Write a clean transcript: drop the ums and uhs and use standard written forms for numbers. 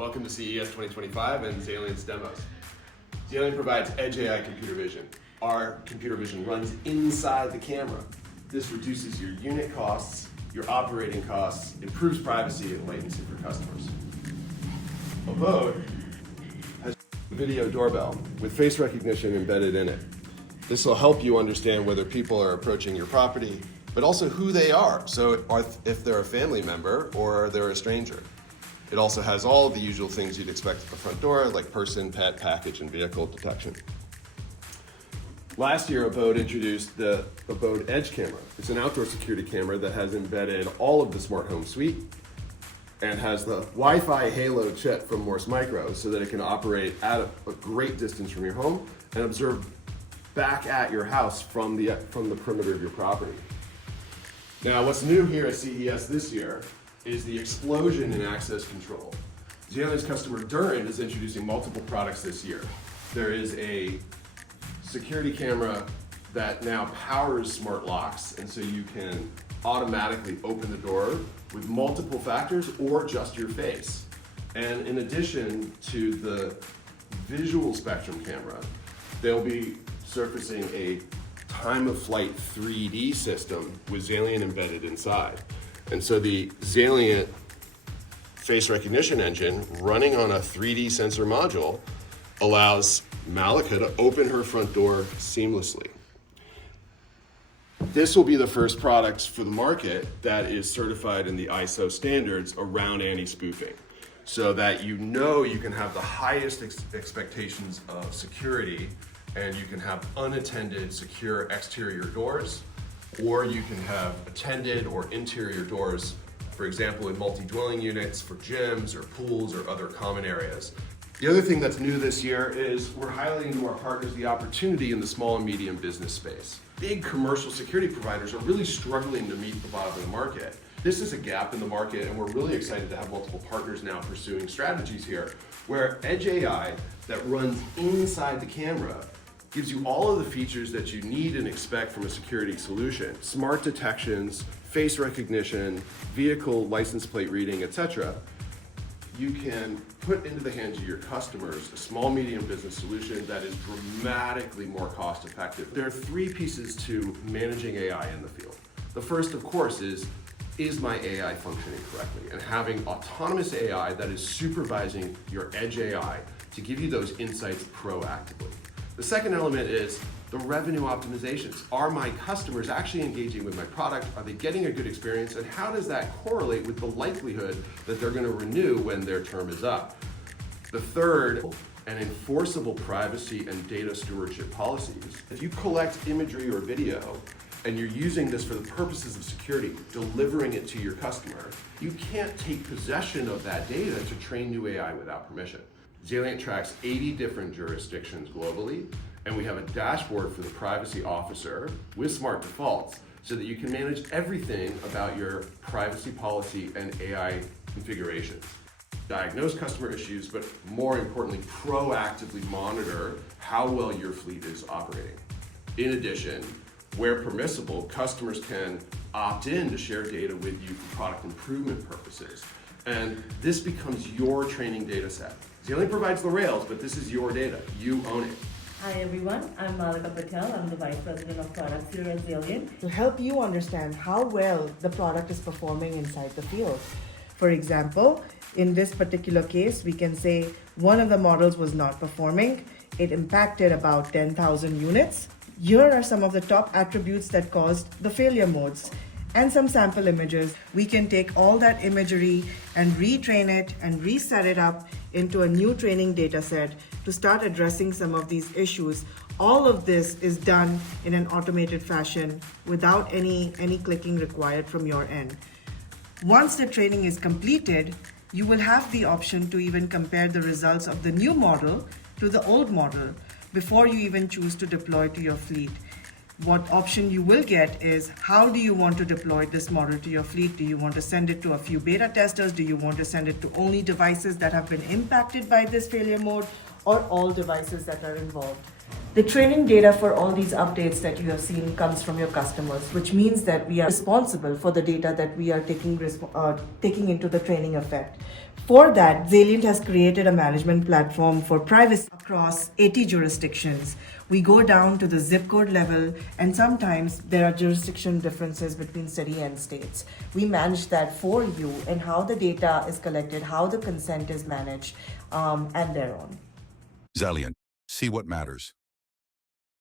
Welcome to CES 2025 and Xailient's demos. Xailient provides Edge AI computer vision. Our computer vision runs inside the camera. This reduces your unit costs, your operating costs, improves privacy and latency for customers. Abode has a video doorbell with face recognition embedded in it. This will help you understand whether people are approaching your property, but also who they are, so if they're a family member or they're a stranger. It also has all of the usual things you'd expect at the front door, like person, pet, package, and vehicle detection. Last year, Abode introduced the Abode Edge camera. It's an outdoor security camera that has embedded all of the smart home suite and has the Wi-Fi Halo chip from Morse Micro so that it can operate at a great distance from your home and observe back at your house from the perimeter of your property. Now, what's new here at CES this year is the explosion in access control. Xailient's customer Durand is introducing multiple products this year. There is a security camera that now powers smart locks, and so you can automatically open the door with multiple factors or just your face. And in addition to the visual spectrum camera, they'll be surfacing a time-of-flight 3D system with Xailient embedded inside. And so the Xailient face recognition engine running on a 3D sensor module allows Malika to open her front door seamlessly. This will be the first product for the market that is certified in the ISO standards around anti-spoofing, so that you can have the highest expectations of security and you can have unattended secure exterior doors, or you can have attended or interior doors, for example, in multi-dwelling units for gyms or pools or other common areas. The other thing that's new this year is we're highlighting to our partners the opportunity in the small and medium business space. Big commercial security providers are really struggling to meet the bottom of the market. This is a gap in the market, and we're really excited to have multiple partners now pursuing strategies here where Edge AI that runs inside the camera gives you all of the features that you need and expect from a security solution. Smart detections, face recognition, vehicle license plate reading, etc. You can put into the hands of your customers a small, medium business solution that is dramatically more cost effective. There are three pieces to managing AI in the field. The first, of course, is my AI functioning correctly? And having autonomous AI that is supervising your Edge AI to give you those insights proactively. The second element is the revenue optimizations. Are my customers actually engaging with my product? Are they getting a good experience? And how does that correlate with the likelihood that they're going to renew when their term is up? The third, an enforceable privacy and data stewardship policies. If you collect imagery or video and you're using this for the purposes of security, delivering it to your customer, you can't take possession of that data to train new AI without permission. Xailient tracks 80 different jurisdictions globally, and we have a dashboard for the privacy officer with smart defaults so that you can manage everything about your privacy policy and AI configurations. Diagnose customer issues, but more importantly, proactively monitor how well your fleet is operating. In addition, where permissible, customers can opt in to share data with you for product improvement purposes. And this becomes your training data set. Xailient provides the rails, but this is your data. You own it. Hi everyone, I'm Malika Patel. I'm the Vice President of Products here at Xailient. To help you understand how well the product is performing inside the field. For example, in this particular case, we can say one of the models was not performing. It impacted about 10,000 units. Here are some of the top attributes that caused the failure modes and some sample images. We can take all that imagery and retrain it and reset it up into a new training data set to start addressing some of these issues. All of this is done in an automated fashion without any clicking required from your end. Once the training is completed, you will have the option to even compare the results of the new model to the old model before you even choose to deploy to your fleet. What option you will get is, how do you want to deploy this model to your fleet? Do you want to send it to a few beta testers? Do you want to send it to only devices that have been impacted by this failure mode, or all devices that are involved? The training data for all these updates that you have seen comes from your customers, which means that we are responsible for the data that we are taking into the training effect. For that, Xailient has created a management platform for privacy across 80 jurisdictions. We go down to the zip code level, and sometimes there are jurisdiction differences between city and states. We manage that for you and how the data is collected, how the consent is managed, and thereon. Xailient. See what matters.